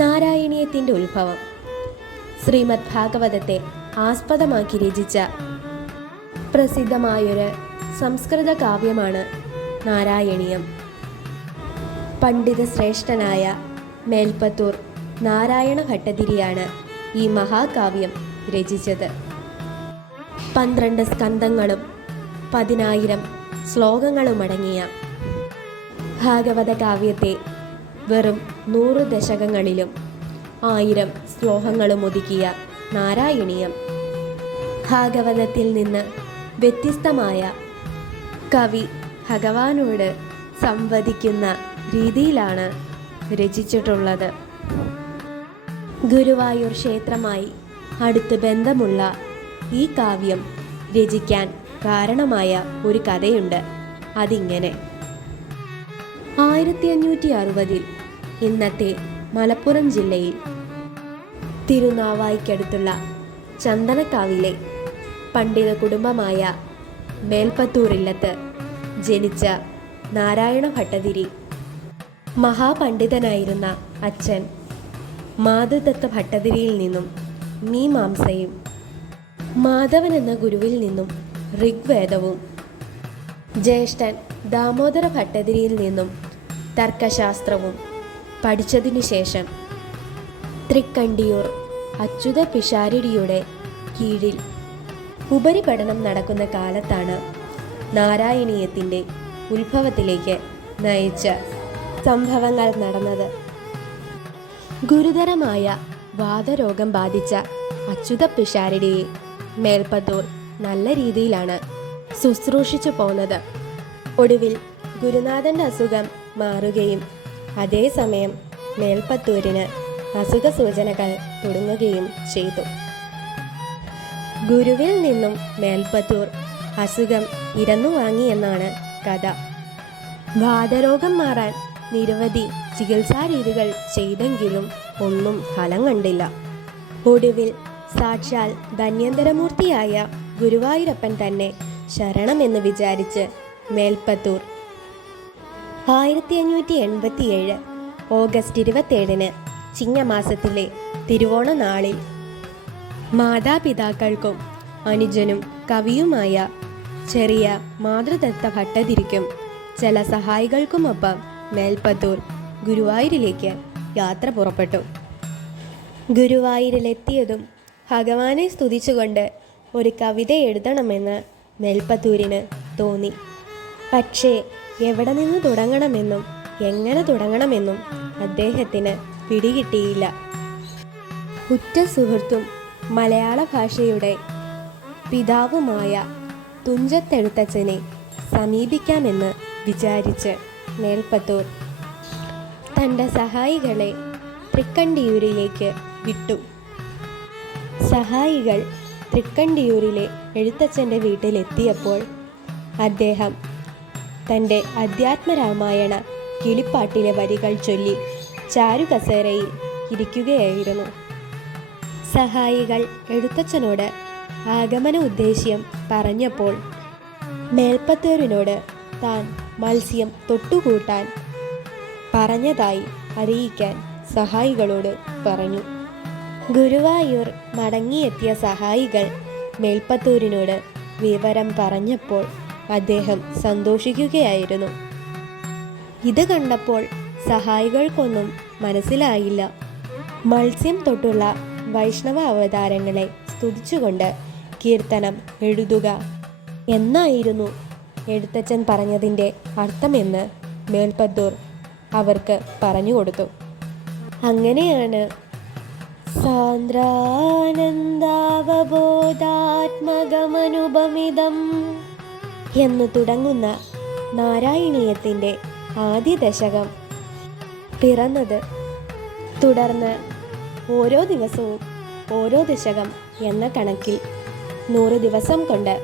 നാരായണീയത്തിൻ്റെ ഉത്ഭവം. ശ്രീമദ് ഭാഗവതത്തെ ആസ്പദമാക്കി രചിച്ച പ്രസിദ്ധമായൊരു സംസ്കൃത കാവ്യമാണ് നാരായണീയം. പണ്ഡിത ശ്രേഷ്ഠനായ മേൽപ്പത്തൂർ നാരായണ ഭട്ടതിരിയാണ് ഈ മഹാകാവ്യം രചിച്ചത്. 12 സ്കന്ധങ്ങളും 10,000 ശ്ലോകങ്ങളുമടങ്ങിയ ഭാഗവത കാവ്യത്തെ വെറും 100 ദശകങ്ങളിലും 1000 ശ്ലോകങ്ങളും ഒതുക്കിയ നാരായണീയം ഭാഗവതത്തിൽ നിന്ന് വ്യത്യസ്തമായ കവി ഭഗവാനോട് സംവദിക്കുന്ന രീതിയിലാണ് രചിച്ചിട്ടുള്ളത്. ഗുരുവായൂർ ക്ഷേത്രമായി അടുത്ത് ബന്ധമുള്ള ഈ കാവ്യം രചിക്കാൻ കാരണമായ ഒരു കഥയുണ്ട്. അതിങ്ങനെ: 1560 ഇന്നത്തെ മലപ്പുറം ജില്ലയിൽ തിരുനാവായിക്കടുത്തുള്ള ചന്ദനക്കാവിലെ പണ്ഡിത കുടുംബമായ മേൽപ്പത്തൂരില്ലത്ത് ജനിച്ച നാരായണ ഭട്ടതിരി മഹാപണ്ഡിതനായിരുന്ന അച്ഛൻ മാധുദത്ത ഭട്ടതിരിയിൽ നിന്നും മീമാംസയും മാധവൻ എന്ന ഗുരുവിൽ നിന്നും ഋഗ്വേദവും ജ്യേഷ്ഠൻ ദാമോദര ഭട്ടതിരിയിൽ നിന്നും തർക്കശാസ്ത്രവും പഠിച്ചതിനു ശേഷം തൃക്കണ്ടിയൂർ അച്യുത പിഷാരടിയുടെ കീഴിൽ ഉപരിപഠനം നടക്കുന്ന കാലത്താണ് നാരായണീയത്തിൻ്റെ ഉത്ഭവത്തിലേക്ക് നയിച്ച സംഭവങ്ങൾ നടന്നത്. ഗുരുതരമായ വാതരോഗം ബാധിച്ച അച്യുത പിഷാരടിയെ മേൽപ്പത്തൂർ നല്ല രീതിയിലാണ് ശുശ്രൂഷിച്ചു പോന്നത്. ഒടുവിൽ ഗുരുനാഥൻ്റെ അസുഖം മാറുകയും അതേസമയം മേൽപ്പത്തൂരിന് അസുഖ സൂചനകൾ തുടങ്ങുകയും ചെയ്തു. ഗുരുവിൽ നിന്നും മേൽപ്പത്തൂർ അസുഖം ഇരന്നു വാങ്ങിയെന്നാണ് കഥ. വാതരോഗം മാറാൻ നിരവധി ചികിത്സാരീതികൾ ചെയ്തെങ്കിലും ഒന്നും ഫലം കണ്ടില്ല. ഒടുവിൽ സാക്ഷാൽ ധന്യന്തരമൂർത്തിയായ ഗുരുവായൂരപ്പൻ തന്നെ ശരണമെന്ന് വിചാരിച്ച് മേൽപ്പത്തൂർ 1587 ഓഗസ്റ്റ് 27 ചിങ്ങമാസത്തിലെ തിരുവോണ നാളിൽ മാതാപിതാക്കൾക്കും അനുജനും കവിയുമായ ചെറിയ മാതൃദത്ത ഭട്ടതിരിക്കും ചില സഹായികൾക്കുമൊപ്പം മേൽപ്പത്തൂർ ഗുരുവായൂരിലേക്ക് യാത്ര പുറപ്പെട്ടു. ഗുരുവായൂരിലെത്തിയതും ഭഗവാനെ സ്തുതിച്ചുകൊണ്ട് ഒരു കവിത എഴുതണമെന്ന് മേൽപ്പത്തൂരിന് തോന്നി. പക്ഷേ എവിടെ നിന്ന് തുടങ്ങണമെന്നും എങ്ങനെ തുടങ്ങണമെന്നും അദ്ദേഹത്തിന് പിടികിട്ടിയില്ല. ഉറ്റ സുഹൃത്തും മലയാള ഭാഷയുടെ പിതാവുമായ തുഞ്ചത്തെഴുത്തച്ഛനെ സമീപിക്കാമെന്ന് വിചാരിച്ച് മേൽപ്പത്തൂർ തൻ്റെ സഹായികളെ തൃക്കണ്ടിയൂരിലേക്ക് വിട്ടു. സഹായികൾ തൃക്കണ്ടിയൂരിലെ എഴുത്തച്ഛൻ്റെ വീട്ടിലെത്തിയപ്പോൾ അദ്ദേഹം തൻ്റെ അധ്യാത്മരാമായണ കിളിപ്പാട്ടിലെ വരികൾ ചൊല്ലി ചാരുകസേരയിൽ ഇരിക്കുകയായിരുന്നു. സഹായികൾ എഴുത്തച്ഛനോട് ആഗമന ഉദ്ദേശ്യം പറഞ്ഞപ്പോൾ മേൽപ്പത്തൂരിനോട് താൻ മത്സ്യം തൊട്ടുകൂട്ടാൻ പറഞ്ഞതായി അറിയിക്കാൻ സഹായികളോട് പറഞ്ഞു. ഗുരുവായൂർ മടങ്ങിയെത്തിയ സഹായികൾ മേൽപ്പത്തൂരിനോട് വിവരം പറഞ്ഞപ്പോൾ അദ്ദേഹം സന്തോഷിക്കുകയായിരുന്നു. ഇത് കണ്ടപ്പോൾ സഹായികൾക്കൊന്നും മനസ്സിലായില്ല. മത്സ്യം തൊട്ടുള്ള വൈഷ്ണവ അവതാരങ്ങളെ സ്തുതിച്ചുകൊണ്ട് കീർത്തനം എഴുതുക എന്നായിരുന്നു എഴുത്തച്ഛൻ പറഞ്ഞതിൻ്റെ അർത്ഥമെന്ന് മേൽപ്പത്തൂർ അവർക്ക് പറഞ്ഞുകൊടുത്തു. അങ്ങനെയാണ് സാന്ദ്രാനന്ദാവബോധാത്മകമനുപമിതം എന്നു തുടങ്ങുന്ന നാരായണീയത്തിൻ്റെ ആദ്യ ദശകം പിറന്നത്. തുടർന്ന് ഓരോ ദിവസവും ഓരോ ദശകം എന്ന കണക്കിൽ 100 ദിവസം കൊണ്ട്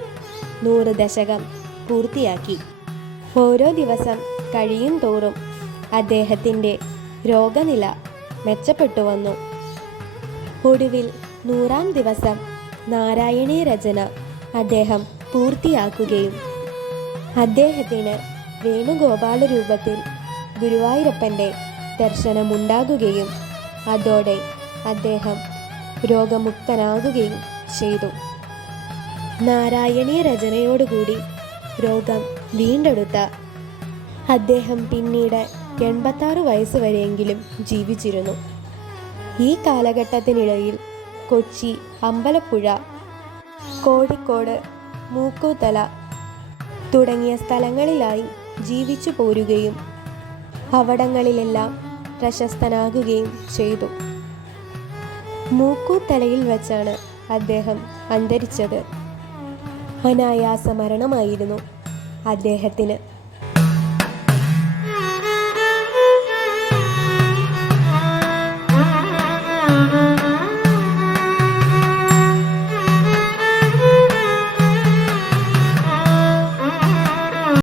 100 ദശകം പൂർത്തിയാക്കി. ഓരോ ദിവസം കഴിയും തോറും അദ്ദേഹത്തിൻ്റെ രോഗനില മെച്ചപ്പെട്ടു വന്നു. ഒടുവിൽ 100-ാം ദിവസം നാരായണീയ രചന അദ്ദേഹം പൂർത്തിയാക്കുകയും അദ്ദേഹത്തിന് വേണുഗോപാല രൂപത്തിൽ ഗുരുവായൂരപ്പൻ്റെ ദർശനമുണ്ടാകുകയും അതോടെ അദ്ദേഹം രോഗമുക്തനാകുകയും ചെയ്തു. നാരായണീയ രചനയോടുകൂടി രോഗം വീണ്ടെടുത്ത അദ്ദേഹം പിന്നീട് 86 വയസ്സുവരെയെങ്കിലും ജീവിച്ചിരുന്നു. ഈ കാലഘട്ടത്തിനിടയിൽ കൊച്ചി, അമ്പലപ്പുഴ, കോഴിക്കോട്, മൂക്കൂത്തല തുടങ്ങിയ സ്ഥലങ്ങളിലായി ജീവിച്ചു പോരുകയും അവിടങ്ങളിലെല്ലാം പ്രശസ്തനാകുകയും ചെയ്തു. മൂക്കൂത്തലയിൽ വച്ചാണ് അദ്ദേഹം അന്തരിച്ചത്. അനായാസ മരണമായിരുന്നു അദ്ദേഹത്തിന്.